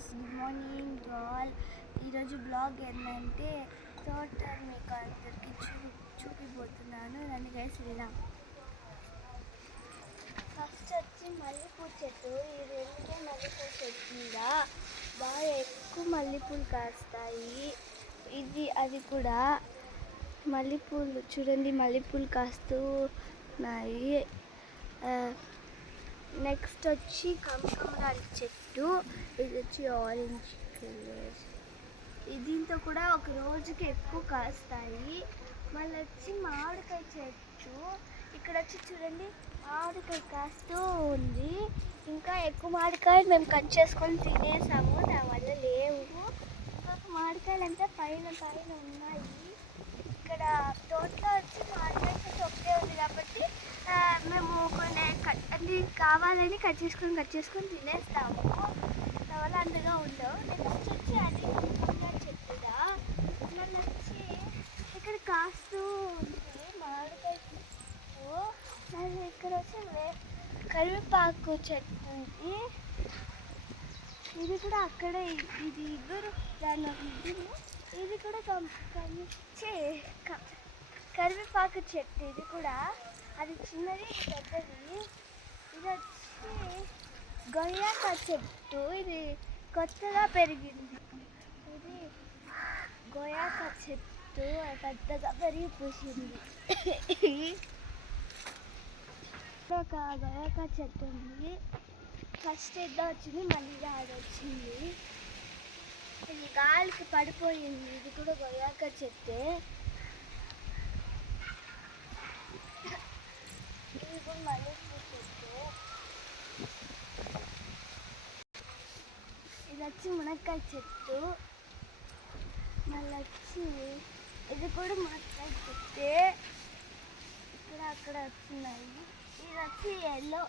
Guys, good morning to all. ఈరోజు blog ఏంటంటే తోట మీకు అందరికి చూపిపోతున్నాను. నన్ను గైస్ విన్నాం. ఫస్ట్ వచ్చి మల్లెపూ చెట్టు. ఈ రెండుకే మల్లెపూ చెట్టు మీద బాగా ఎక్కువ మల్లెపూలు కాస్తాయి. అది కూడా మల్లెపూలు చూడండి, మల్లెపూలు కాస్తూ ఉన్నాయి. నెక్స్ట్ వచ్చి కమకమరాల చెట్టు. ఇది వచ్చి ఆరెంజ్ కలర్. దీంతో కూడా ఒక రోజుకి ఎక్కువ కాస్తాయి. మళ్ళీ వచ్చి మామిడికాయ చెట్టు. ఇక్కడ వచ్చి చూడండి, మామిడికాయ కాస్తూ ఉంది. ఇంకా ఎక్కువ మామిడికాయలు మేము కట్ చేసుకొని తినేసాము, దానివల్ల లేవు. మామిడికాయలు అంతా పైన ఉన్నాయి. ఇక్కడ తోటలో వచ్చి మామిడికాయ చెట్టు ఒకటే ఉంది కాబట్టి మేము కొన్ని అన్ని కావాలని కట్ చేసుకొని తినేస్తాము. దానివల్ల అంతగా ఉండవు. నెక్స్ట్ వచ్చి అది చెట్టుగా మళ్ళీ వచ్చి ఇక్కడ కాస్తూ ఉంది మామిడికాయ చెట్టు. మళ్ళీ ఇక్కడ వచ్చి కరివేపాకు చెట్టు ఉంది. ఇది కూడా అక్కడే, ఇది ఇద్దరు దాని ఇద్దరు. ఇది కూడా కరివేపాకు చెట్టు. ఇది కూడా అది చిన్నది, పెద్దది. ఇది వచ్చి గొయ్యాక చెట్టు. ఇది కొత్తగా పెరిగింది. ఇది గొయ్యాక చెట్టు పెద్దగా పెరిగి పూసింది. ఒక గొయ్యాక చెట్టు ఉంది. ఫస్ట్ ఎద్ద వచ్చింది, మళ్ళీ ఆడొచ్చింది. ఇది గాలికి పడిపోయింది. ఇది కూడా గొయ్యాక చెట్టే. ఇది కూడా మల్లెపూ చెట్టు. ఇది వచ్చి మునక్కాయ చెట్టు. మళ్ళీ వచ్చి ఇది కూడా మునక్కాయ చెట్టే. ఇక్కడ అక్కడ వచ్చినాయి. ఇది వచ్చి ఎల్లో,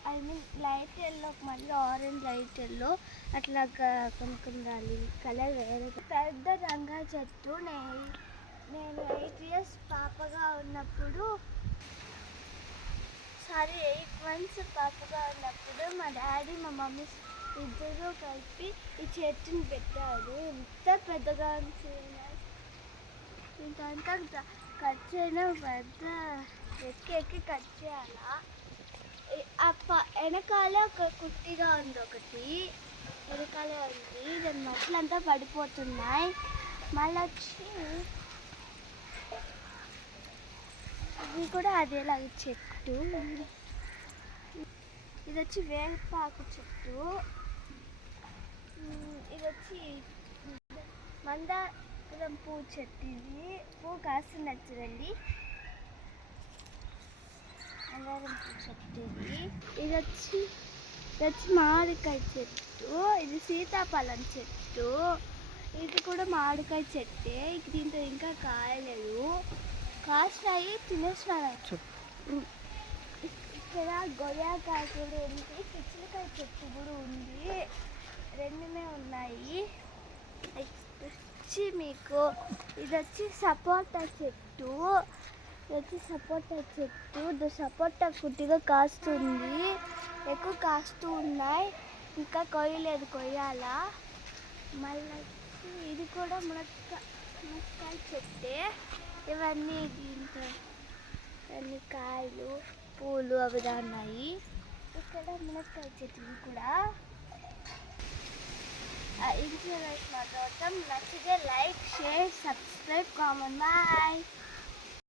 లైట్ ఎల్లో, మళ్ళీ ఆరెంజ్, లైట్ ఎల్లో అట్లా కొనుక్కుండాలి. కలర్ వేరే. పెద్ద రంగాయ చెట్టు. నేను 8 years పాపగా ఉన్నప్పుడు 8 months పాపగా ఉన్నప్పుడు మా డాడీ మా మమ్మీ ఇద్దరు కలిపి ఈ చెట్టుని పెట్టారు. ఎంత పెద్దగా ఇంకంతా కట్ చేయడం పెద్ద ఎక్కి కట్ చేయాలా. వెనకాల ఒక కుట్టిగా ఉంది, ఒకటి వెనకాలే ఉంది. దాని మట్లంతా పడిపోతున్నాయి. మళ్ళీ వచ్చి ఇది కూడా అదేలాగా చెట్టు. ఇది వచ్చి వేపాకు చెట్టు. ఇది వచ్చి మందారం పువ్వు చెట్టు. ఇది పువ్వు కాస్తున్నట్టు చూడండి, మందారం పువ్వు చెట్టు. ఇది వచ్చి మామిడికాయ చెట్టు. ఇది సీతాఫలం చెట్టు. ఇది కూడా మామిడికాయ చెట్టే. దీంతో ఇంకా కాయలేదు, కాస్తాయి, తినేసినారు. ఇక్కడ గొయ్యాకాయ కూడా ఉంది. పిచ్చిలకాయ చెట్టు కూడా ఉంది. రెండునే ఉన్నాయి. వచ్చి మీకు ఇది వచ్చి సపోటా చెట్టు. సపోటా కుట్టిగా కాస్తుంది. ఎక్కువ కాస్తూ ఉన్నాయి. ఇంకా కొయ్యలేదు, కొయ్యాలా. మళ్ళీ ఇది కూడా మునక్కాయ చెట్టే. ఇవన్నీ దీంతో అన్ని కాయలు, పూలు అవి ఉన్నాయి. ఇక్కడ మునక్కాయ చెట్లు కూడా. ఇంట్లో మా తోటం నచ్చితే like, share, subscribe, comment. Bye.